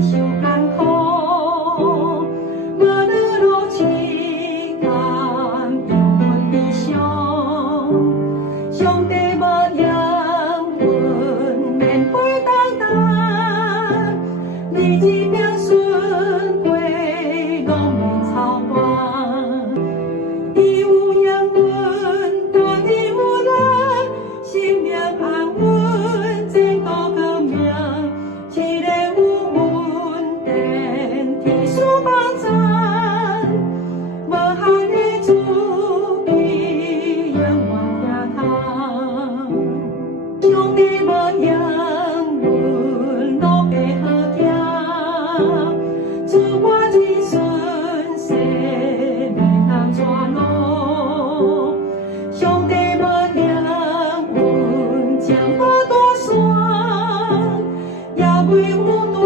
受艰苦，无你路痴甘又分悲伤。上帝无让阮免费等待，日子平顺过，拢无操烦。伊有让阮大地有力，生命安稳，前途光明。一个有稳定，天使帮衬，无限的慈悲，永远疼痛。上帝无让阮路过好行，祝我一顺世，袂通转路。上帝无让阮江河大山，也袂有大。